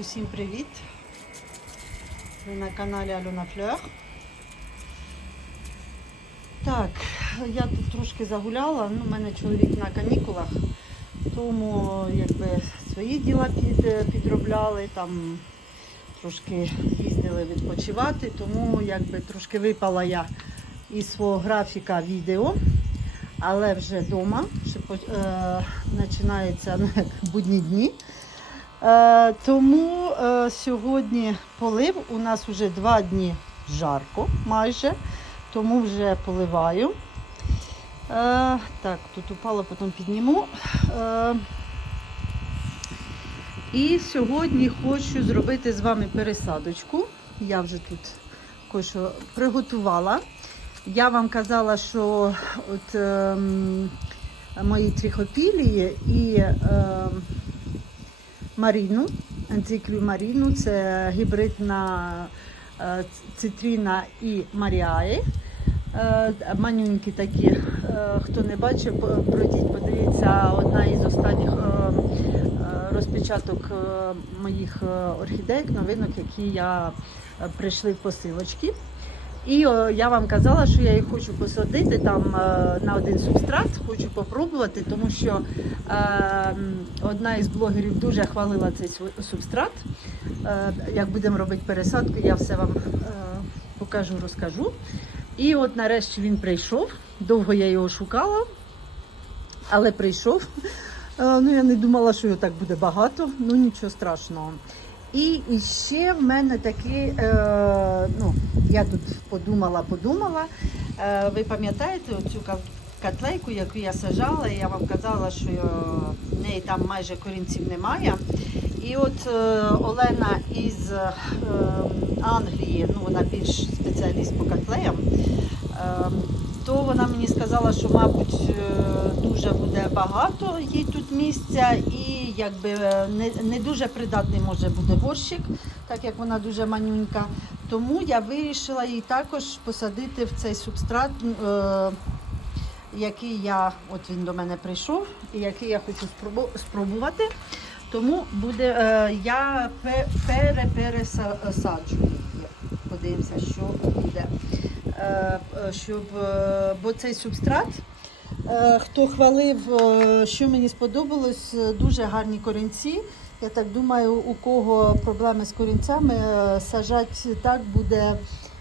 Усім привіт! Ви на каналі Альона Флер. Так, я тут трошки загуляла, ну, у мене чоловік на канікулах, тому якби свої діла під, підробляли, там трошки їздили відпочивати, тому якби трошки випала я із свого графіка відео, але вже вдома, ще е, починаються ну, як будні дні. Е, тому е, сьогодні полив. У нас вже два дні жарко майже, тому вже поливаю. Е, так, тут упало, потім підніму. Е, і сьогодні хочу зробити з вами пересадочку. Я вже тут кое-що приготувала. Я вам казала, що от ем, мої трихопілії і ем, Маріну, енциклю Маріну, це гібрид на е, цитріна і Маріаї. Е, Манюнькі такі, Е, хто не бачив, пройдіть, подивіться, одна із останніх розпечаток моїх е, новинок, які я прийшли в посилочки. І о, я вам казала, що я їх хочу посадити там е, на один субстрат, хочу попробувати, тому що е, одна із блогерів дуже хвалила цей субстрат. Е, як будемо робити пересадку, я все вам е, покажу, розкажу. І от нарешті він прийшов. Довго я його шукала, але прийшов. Е, ну, я не думала, що його так буде багато, ну нічого страшного. І, ще в мене такий, е, ну, я тут подумала, подумала. Е, ви пам'ятаєте оцю котлейку, яку я сажала, і я вам казала, що е, в неї там майже корінців немає. І от е, Олена із е, Англії, ну вона більш спеціаліст по котлеям, е, то вона мені сказала, що, мабуть, е, дуже буде багато їй тут місця, і якби е, не, не дуже придатний може буде горщик, так як вона дуже манюнька. Тому я вирішила їй також посадити в цей субстрат, е, який я, от він до мене прийшов, і який я хочу спробувати. Тому буде, е, я пе- перепересаджу її. Подивимося, що буде. Е, е, щоб, е, бо цей субстрат, хто хвалив, що мені сподобалось, дуже гарні корінці. Я так думаю, у кого проблеми з корінцями, сажати так буде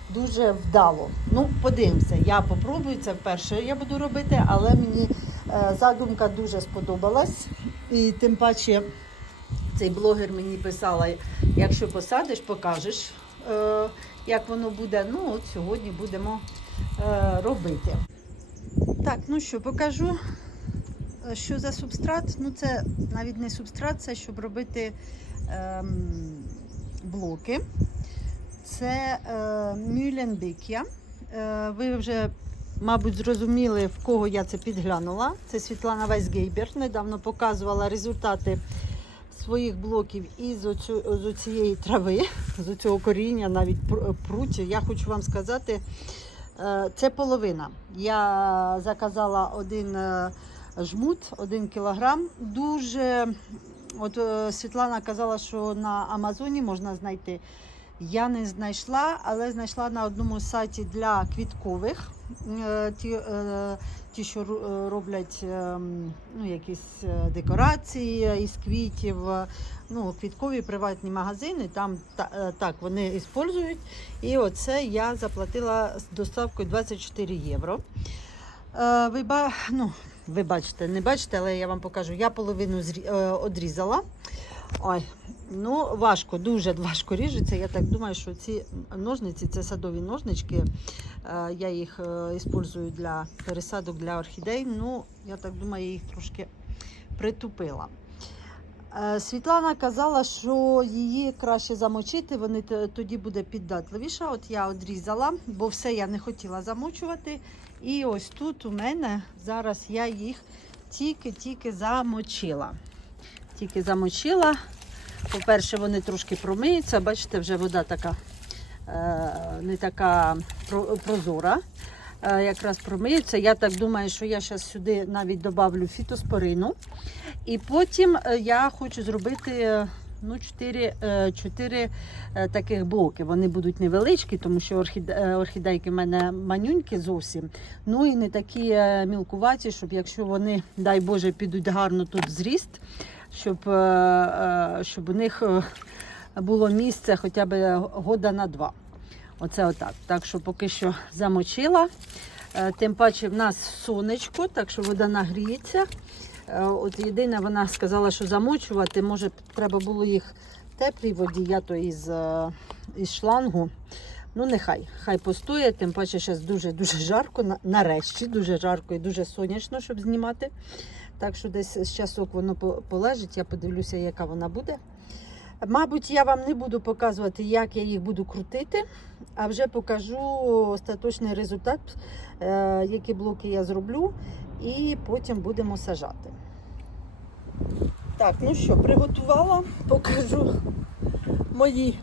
дуже вдало. Ну, подивимося, я попробую це вперше я буду робити, але мені задумка дуже сподобалась. І тим паче цей блогер мені писала, якщо посадиш, покажеш, як воно буде. Ну, от сьогодні будемо е, робити. Так, ну що, покажу, е, що за субстрат. Ну, це навіть не субстрат, це щоб робити ем, блоки. Це е, Мюленбекя. Е, ви вже, мабуть, зрозуміли, в кого я це підглянула. Це Світлана Вайсгейбер. Недавно показувала результати своїх блоків із оцю, з цієї трави, з цього коріння, навіть пр- пруті. Я хочу вам сказати, е, це половина. Я заказала один е, жмут, один кілограм. Дуже, от е, Світлана казала, що на Амазоні можна знайти. Я не знайшла, але знайшла на одному сайті для квіткових. Е, Ті, е, ті що е, роблять ну, якісь декорації із квітів, ну, квіткові приватні магазини, там так вони використовують. І оце я заплатила з доставкою 24 євро. Ви, ну, ви бачите, не бачите, але я вам покажу. Я половину одрізала. Ой, ну важко, дуже важко ріжеться. Я так думаю, що ці ножниці це садові ножнички. Е, Я їх використовую для пересадок для орхідей. Ну, я так думаю, я їх трошки притупила. Е, Світлана казала, що її краще замочити, вони тоді буде піддатливіша. От я одрізала, бо все я не хотіла замочувати. І ось тут у мене зараз я їх тільки-тільки замочила. Тільки замочила. По-перше, вони трошки промиються. Бачите, вже вода така е, не така прозора. Е, якраз промиються. Я так думаю, що я зараз сюди навіть добавлю фітоспорину. І потім е, я хочу зробити ну, 4, 4 таких блоки. Вони будуть невеличкі, тому що орхідейки в мене манюнькі зовсім. Ну і не такі мілкуваті, щоб якщо вони, дай Боже, підуть гарно тут зріст, щоб, е, е, щоб у них е, було місце хоча б года на два. Оце отак. Так що поки що замочила. Тим паче в нас сонечко, так що вода нагріється. От єдине, вона сказала, що замочувати, може, треба було їх в теплій воді, я то із, із шлангу. Ну, нехай, хай постоє, тим паче зараз дуже-дуже жарко, нарешті дуже жарко і дуже сонячно, щоб знімати. Так що десь з часок воно полежить, я подивлюся, яка вона буде. Мабуть, я вам не буду показувати, як я їх буду крутити, а вже покажу остаточний результат, е, які блоки я зроблю, і потім будемо сажати. Так, ну що, приготувала, покажу мої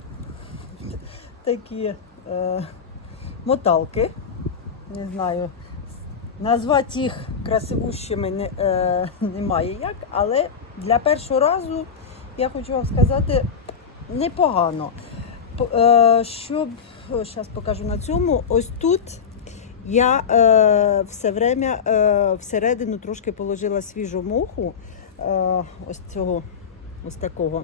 такі е, моталки. Не знаю, назвати їх красивущими не, е, немає як, але для першого разу я хочу вам сказати непогано. П- Е, щоб зараз покажу на цьому, ось тут я е, все время е, всередину трошки положила свіжу моху, е, ось цього, ось такого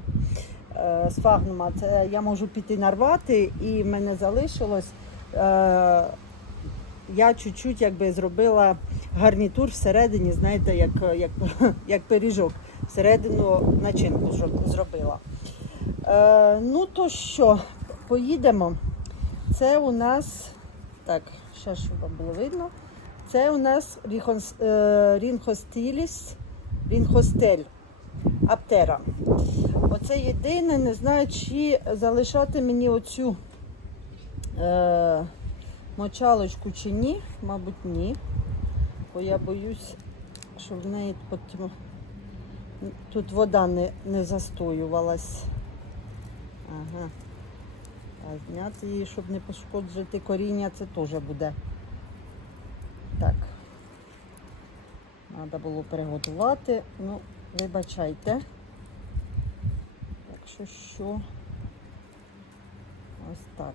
е, сфагнума. Це я можу піти нарвати, і в мене залишилось. Е, я чуть-чуть якби зробила гарнітур всередині, знаєте, як, як, як пиріжок. Всередину начинку зробила. Е, ну то що, поїдемо. Це у нас, так, ще щоб вам було видно. Це у нас е, рінхостіліс, рінхостель, аптера. Оце єдине, не знаю, чи залишати мені оцю е, мочалочку чи ні. Мабуть, ні. Бо я боюсь, що в неї потім тут вода не, не застоювалась. Ага. А зняти її, щоб не пошкоджити коріння, це теж буде. Так. Треба було приготувати. Ну, вибачайте. Якщо що. Ось так.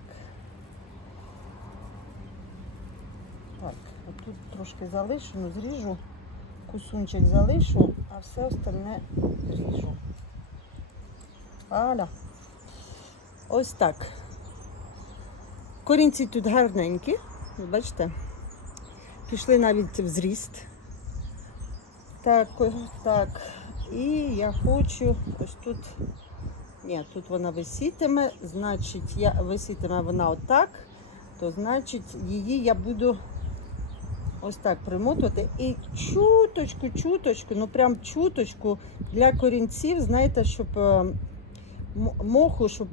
Отут трошки залишу, ну зріжу, кусунчик залишу, а все остальне ріжу. Аля. Ось так. Корінці тут гарненькі, бачите? Пішли навіть в зріст. Так, так. І я хочу ось тут. Ні, тут вона висітиме, значить, я висітиме вона отак, то значить її я буду ось так примотувати. І чуточку, чуточку, ну прям чуточку для корінців, знаєте, щоб е, моху, щоб,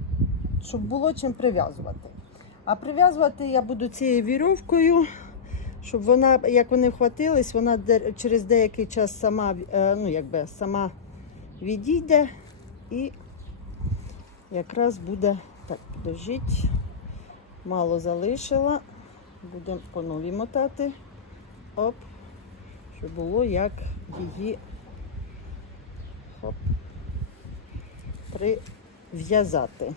щоб було чим прив'язувати. А прив'язувати я буду цією вірьовкою, щоб вона, як вони вхватились, вона через деякий час сама, е, ну, якби, сама відійде і якраз буде так, лежить. Мало залишила. Будемо по новій мотати. Оп. Щоб було як її хоп, прив'язати.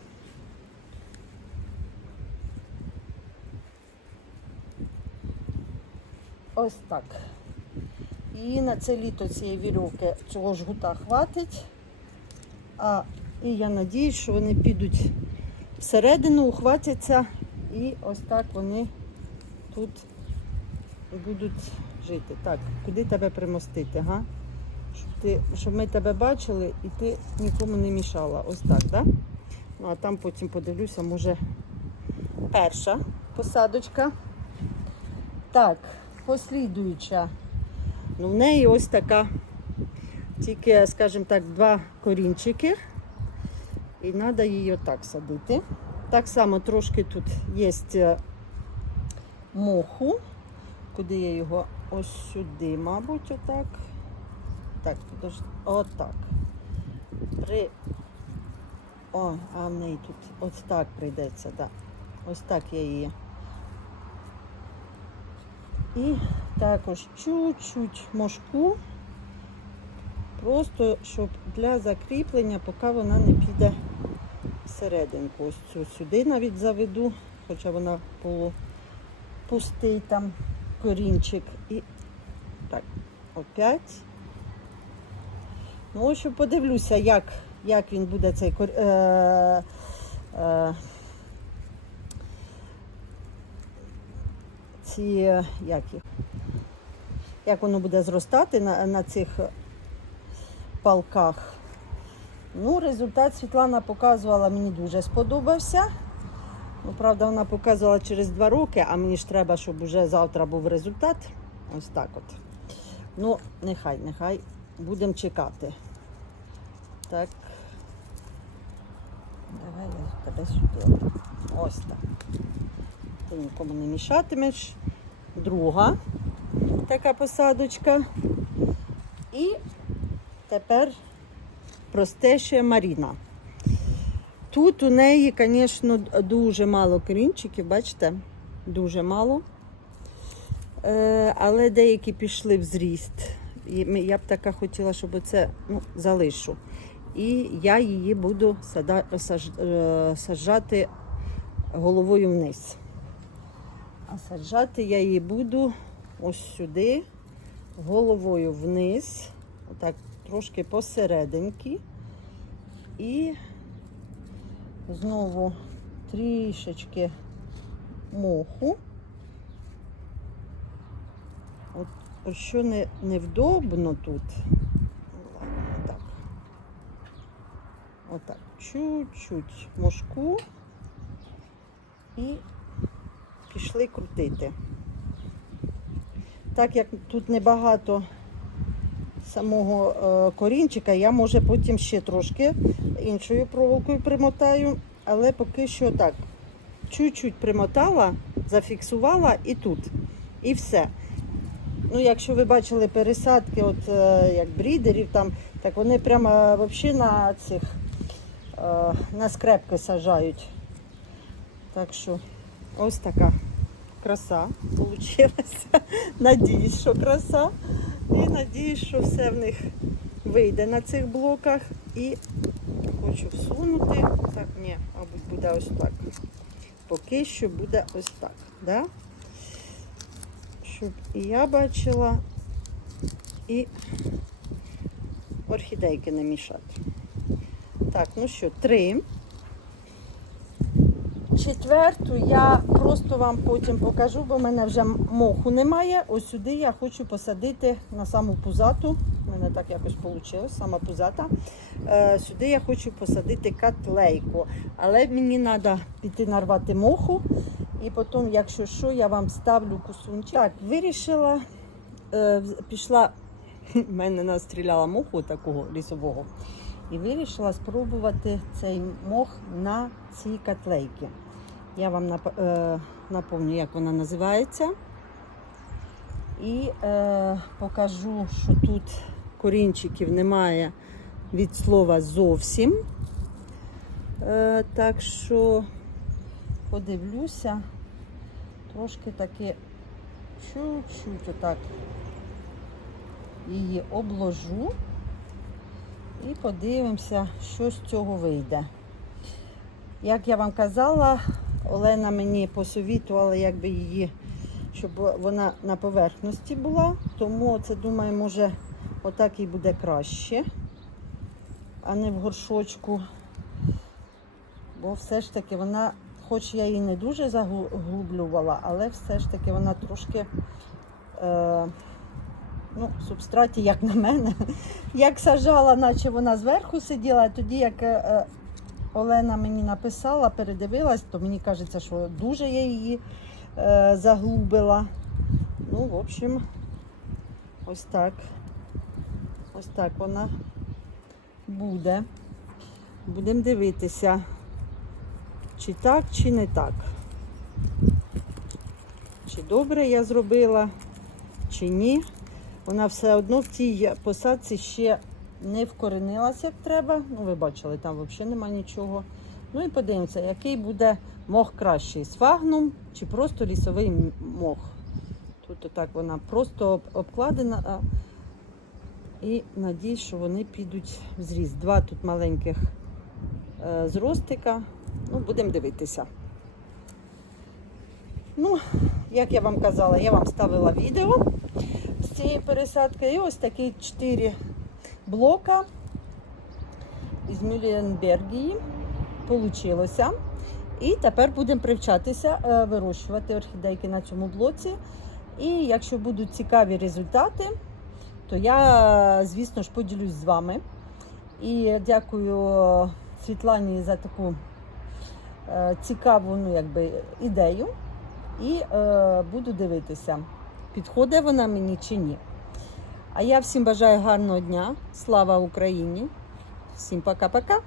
Ось так. І на це літо цієї вірьовки цього жгута хватить. А, і я надіюсь, що вони підуть всередину, ухватяться і ось так вони тут будуть жити. Так, куди тебе примостити, га? Щоб, ти, щоб ми тебе бачили і ти нікому не мішала. Ось так, да? Ну, а там потім подивлюся, може, перша посадочка. Так, послідуюча. Ну, в неї ось така, тільки, скажімо так, два корінчики. І треба її отак садити. Так само трошки тут є е, моху. Куди я його? Ось сюди, мабуть, отак. Так, подож... отак. При... О, а в неї тут ось так прийдеться, так. Ось так я її. І також чуть-чуть мошку Просто щоб для закріплення, поки вона не піде всерединку. Ось цю сюди навіть заведу, хоча вона полупустий там корінчик. І так, опять. Ну, що подивлюся, як, як він буде цей кор... е... Е... ці як їх? Як воно буде зростати на, на цих палках. Ну, результат Світлана показувала, мені дуже сподобався. Ну, правда, вона показувала через два роки, а мені ж треба, щоб уже завтра був результат. Ось так от. Ну, нехай, нехай будемо чекати. Так. Давай я тебе сюди. Ось так. Ти нікому не мішатимеш. Друга така посадочка. І тепер простеша Маріна. Тут у неї, звісно, дуже мало корінчиків, бачите? Дуже мало. Е, але деякі пішли в зріст. Я б така хотіла, щоб це ну, залишу. І я її буду е, саджати головою вниз. А саджати я її буду ось сюди, головою вниз, отак трошки посерединки. І знову трішечки моху. От, от що не, невдобно тут. Ну, ладно, так. Отак. Чуть-чуть мошку і пішли крутити. Так як тут небагато самого е, корінчика, я може потім ще трошки іншою проволокою примотаю, але поки що так. Чуть-чуть примотала, зафіксувала і тут. І все. Ну, якщо ви бачили пересадки, от е, як брідерів, там, так вони прямо взагалі на цих е, на скрепки сажають. Так що ось така краса вийшла. Надіюсь, що краса. І надіюсь, що все в них вийде на цих блоках. І хочу всунути. Так, ні, мабуть, буде ось так. Поки що буде ось так. Да? Щоб і я бачила, і орхідейки не мішати. Так, ну що, три. Четверту я просто вам потім покажу, бо в мене вже моху немає. Ось сюди я хочу посадити на саму пузату. У мене так якось вийшло, сама пузата. Е, сюди я хочу посадити котлейку. Але мені треба піти нарвати моху. І потім, якщо що, я вам ставлю кусунчик. Так, вирішила, е, пішла, в мене настріляла моху такого лісового. І вирішила спробувати цей мох на цій котлейки. Я вам е, напомню, як вона називається. І е, покажу, що тут корінчиків немає від слова зовсім. Е, так що подивлюся, трошки таки чуть-чуть отак її обложу і подивимося, що з цього вийде. Як я вам казала, Олена мені посовітувала, якби її, щоб вона на поверхності була. Тому це, думаю, може отак і буде краще, а не в горшочку. Бо все ж таки вона, хоч я її не дуже заглублювала, але все ж таки вона трошки е, ну, в субстраті, як на мене, як сажала, наче вона зверху сиділа, а тоді як е, е, Олена мені написала, передивилась, то мені кажеться, що дуже я її е, заглубила. Ну, в общем, ось так. Ось так вона буде. Будемо дивитися, чи так, чи не так. Чи добре я зробила, чи ні. Вона все одно в цій посадці ще не вкоренилася як треба. Ну, ви бачили, там взагалі нема нічого. Ну і подивимося, який буде мох кращий сфагнум чи просто лісовий мох. Тут отак вона просто обкладена. І надіюсь, що вони підуть в зріст. Два тут маленьких е, зростика. Ну, будемо дивитися. Ну, як я вам казала, я вам ставила відео з цієї пересадки. І ось такі чотири блока із Мюлленбергії получилося. І тепер будемо привчатися е, вирощувати орхідейки на цьому блоці. І якщо будуть цікаві результати, то я, звісно ж, поділюсь з вами. І дякую Світлані за таку е, цікаву ну, якби, ідею. І е, буду дивитися, підходить вона мені чи ні. А я всім бажаю гарного дня. Слава Україні! Всім пока-пока!